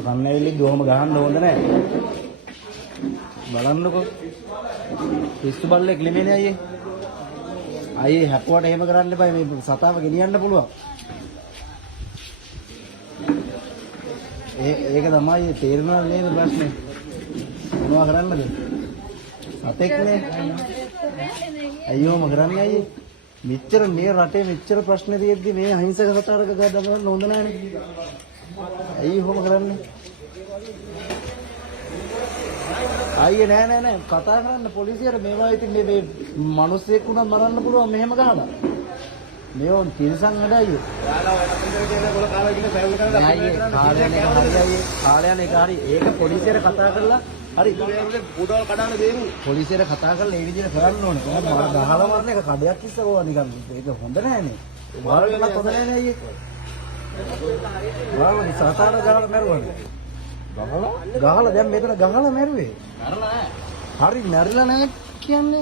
පිස්සු කන්නේවිලි ගොම ගහන්න හොඳ නැහැ. බලන්නකෝ. පිස්සු බල්ලෙක් නෙමෙයි අයියේ. අයියේ හැපුවට එහෙම කරන්න එපා. මේ සතාව ගෙනියන්න පුළුවන්. ඒක තමයි තේරෙනවද නේද ප්‍රශ්නේ? මොනවා කරන්නද? සතෙක්නේ. අයියෝම කරන්නේ අයියේ. මෙච්චර මේ රටේ මෙච්චර ප්‍රශ්න තියෙද්දි මේ අහිංසක සතාවක ගන්න හොඳ නැහැනේ. ඇයි කොහොම කරන්නේ? අයියේ නෑ කතා කරන්න පොලිසියට මේවා ඉතින් මේ මිනිස්සෙක් උනත් මරන්න පුළුවන් මෙහෙම ගහලා. මේවොන් තිරසන් වැඩ අයියේ. යාලා ඔය අතෙන්දර කියලා ගොල කාලා ඉන්න සෑවුල් කරලා කාලයන් එක හරි ඒක පොලිසියට කතා කරලා හරි පොඩවල් කඩන්න දෙමු. පොලිසියට කතා කරලා ඒ විදිහට කරන්න ඕනේ. කොහොමද ගහලා මරන එක කඩයක් ඉස්සරෝවා නිකන් ඒක හොඳ නෑනේ. මාරකමත් හොඳ නෑනේ අයියේ. වාවනි සතාර ගහලා මැරුවනේ. ගහලා දැන් මෙතන ගහලා මැරුවේ. මැරලා නෑ. හරි මැරිලා නෑ කියන්නේ